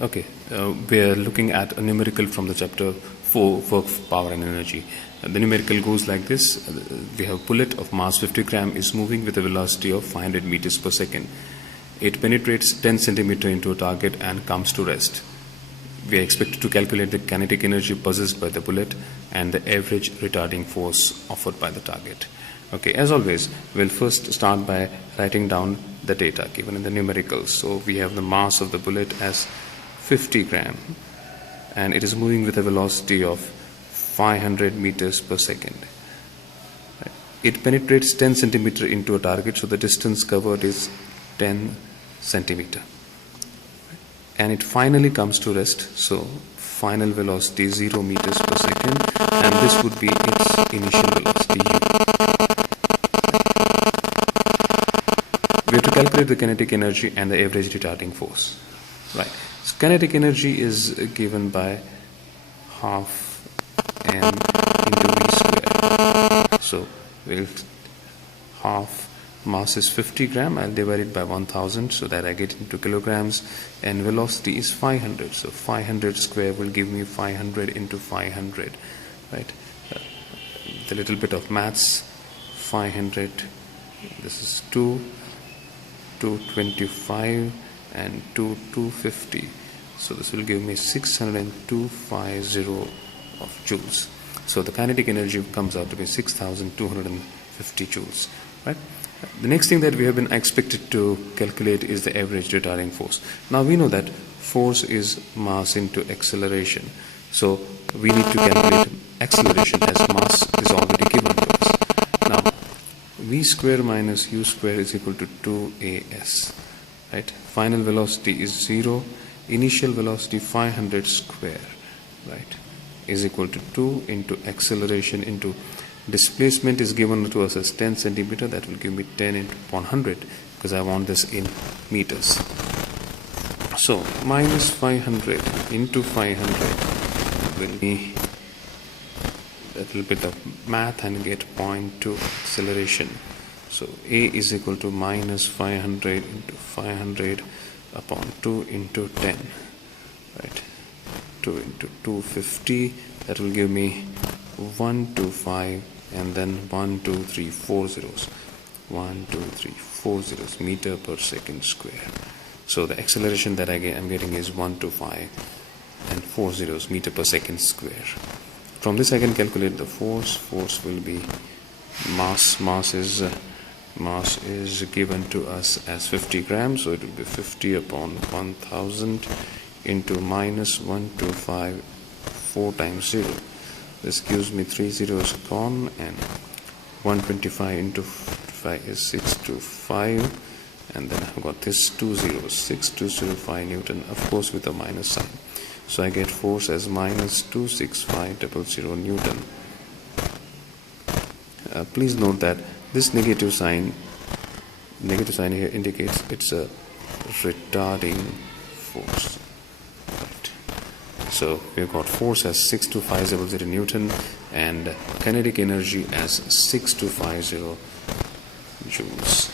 Okay, we are looking at a numerical from the chapter 4, work, power and energy. The numerical goes like this. We have a bullet of mass 50 gram is moving with a velocity of 500 meters per second. It penetrates 10 centimeter into a target and comes to rest. We are expected to calculate the kinetic energy possessed by the bullet and the average retarding force offered by the target. Okay, as always, we'll first start by writing down the data given in the numericals. So we have the mass of the bullet as 50 gram and it is moving with a velocity of 500 meters per second. It penetrates 10 centimeter into a target, so the distance covered is 10 centimeter. And it finally comes to rest, so final velocity is 0 meters per second, and this would be its initial velocity u. We have to calculate the kinetic energy and the average retarding force. Right. So kinetic energy is given by half m into v square. So we'll half mass is 50 gram. I'll divide it by 1000 so that I get into kilograms, and velocity is 500. So 500 square will give me 500 into 500. Right. The little bit of maths. 500. This is 225 and 250. So this will give me 60250 of joules. So the kinetic energy comes out to be 6250 joules. Right. The next thing that we have been expected to calculate is the average retarding force. Now we know that force is mass into acceleration. So we need to calculate acceleration as mass is already given to us. Now v square minus u square is equal to 2as. Right. Final velocity is 0. Initial velocity 500 square, right, is equal to 2 into acceleration into displacement is given to us as 10 centimeter. That will give me 10 into 100 because I want this in meters. So minus 500 into 500 will be a little bit of math and get 0.2 acceleration. So a is equal to minus 500 into 500 upon 2 into 10, right, 2 into 250. That will give me 125 and then 1 2 3 4 zeros, 1 2 3 4 zeros meter per second square. So the acceleration that I'm getting is 125 and 4 zeros meter per second square. From this I can calculate the force. Force will be mass is given to us as 50 grams, so it will be 50 upon 1000 into minus 125 4 times 0. This gives me 3 zeros gone, and 125 into 5 is 625, and then I've got this 2 zeros, 6205 Newton, of course with a minus sign. So I get force as minus 26500 Newton. Please note that this negative sign here indicates it's a retarding force. Right. So we've got force as 62500 Newton and kinetic energy as 6250 joules.